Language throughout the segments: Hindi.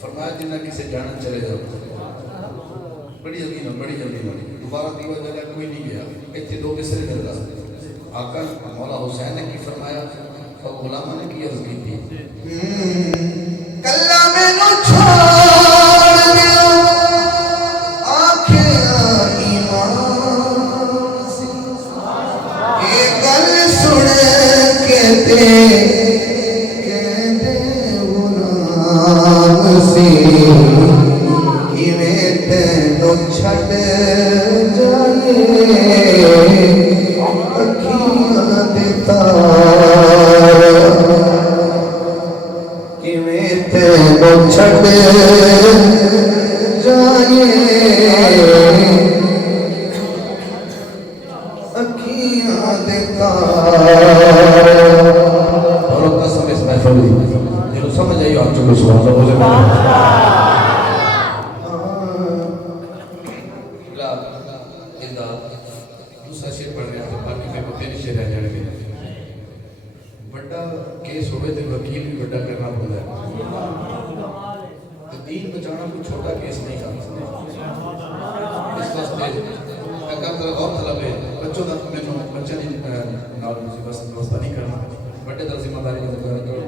फरमाया जिन्ना किसे जाना चले जाओ, बड़ी जल्दी ना दोबारा दीवा जला कोई नहीं गया, इतने दो बिस्तर मिलता। आका मौला हुसैन ने की फरमाया, गुलामा ने की अर्ज की थी, कल्ला मैनू छोड़ दियो आखे ईमान सी, ये गल सुन के ते गुलाम सी, किवें तैनू छड़ जाए अखियां दे तार, किवें तैनू छड़ जाए अखियां दे तार। और कसम इस महफिल दी जो समझ आई आप चलो सुभान अल्लाह बोले दूसरा शेर पढ़ रहे थे, बाकी मेरे को तेरे शेर रह जाने में बड़ा केस होवे तो वकील भी बड़ा करना पड़ता है। तो दीन बचाना कोई छोटा केस नहीं था। इस वास्ते अगर और तलब है बच्चों का मैंने बच्चे की नाल बस व्यवस्था नहीं करना, बड़े दर जिम्मेदारी का करो।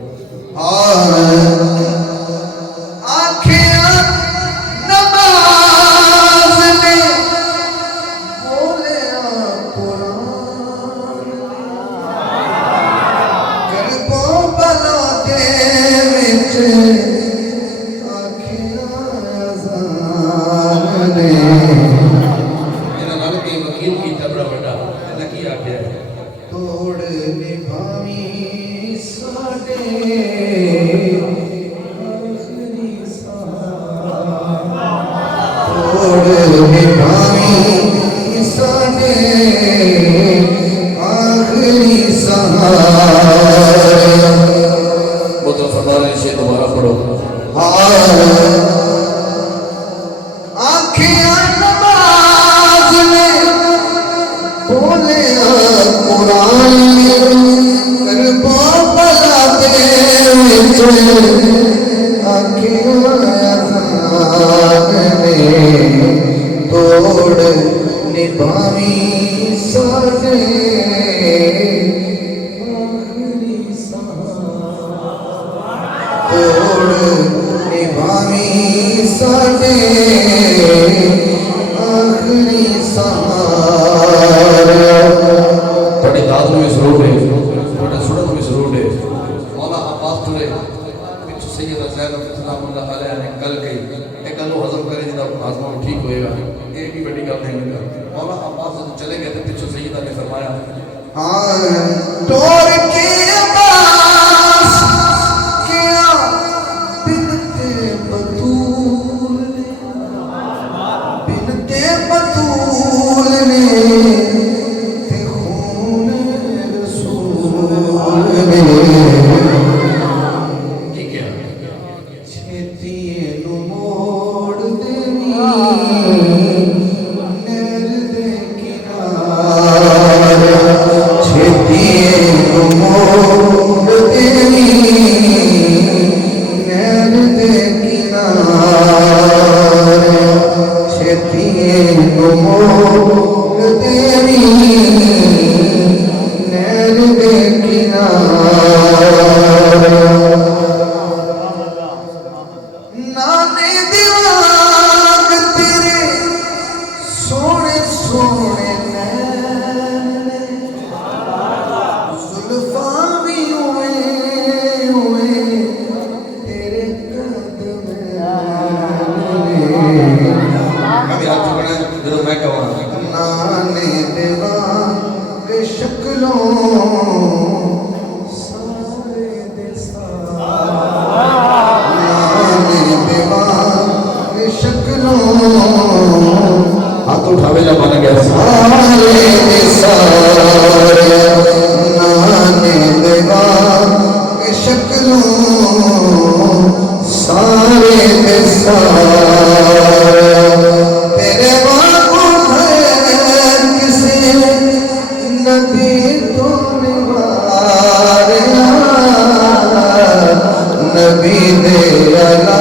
नबी दे अला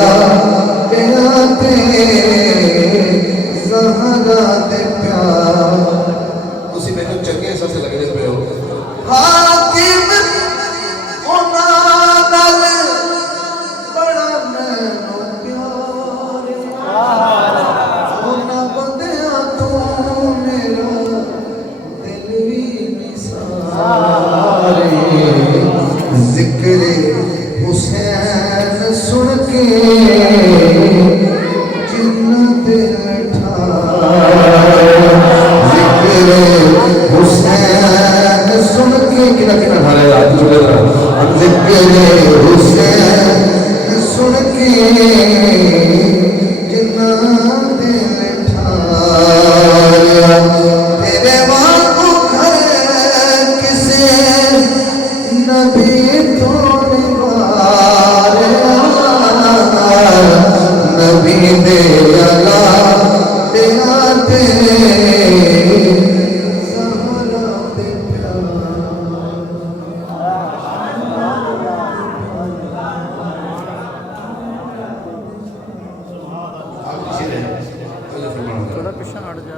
के जिन्नत जिक्र हुसैन सुन के किना किना ढाले हाथ जुड़े रहा जिक्र हुसैन सुन के जिन्नत तेरे वांगू घर किसे नबी तो नबी दे अला दे आते सहारा दे थोड़ा पीछे हट जा।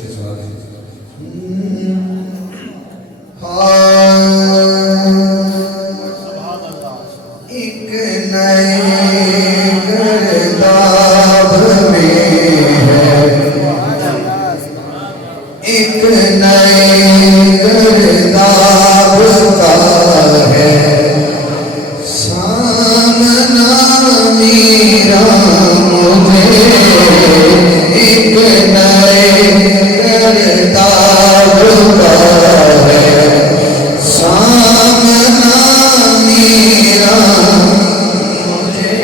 से सुना दें। एक नए गर्दाब में है, एक नए गर्दाब का है सामना मेरा मुझे, एक नए गर्दाब का है सामना मेरा मुझे,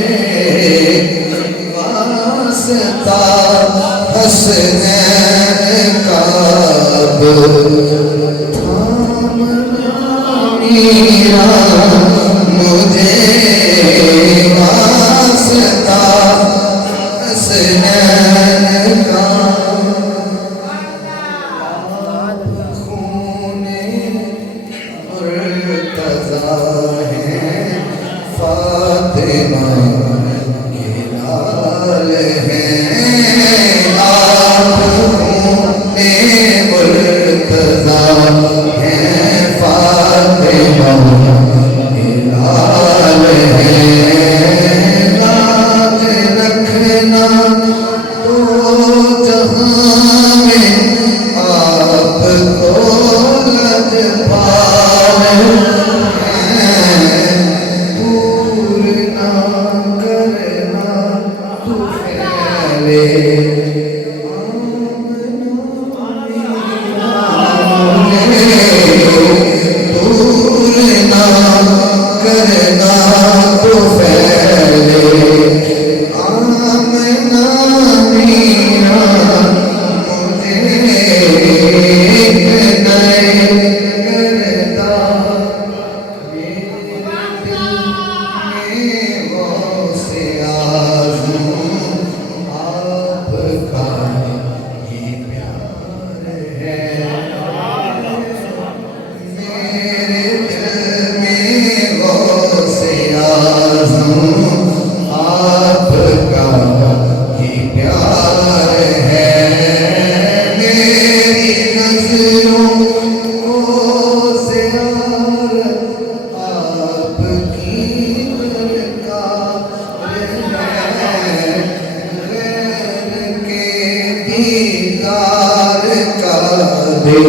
वास्ता हसनैन का मेरा मुझे, वास्ता हसनैन का खूने मुर्तज़ा है फातिमा के लाल है, आप खूने मुर्तज़ा है फातिमा के लाल है, लाज रखना तो जहां में आपको लजपाल है, दूर ना करना तू फैले दूर ना करना तो फैले, आमना मेरा मुझे, एक नए गर्दाब मेरे दिल में गौसे आज़म आपका ये प्यार है, मेरे दिल में गौसे आज़म आपका ये प्यार है, मेरी नज़रों को से आपकी दरकार है, गैर के दीदार का दे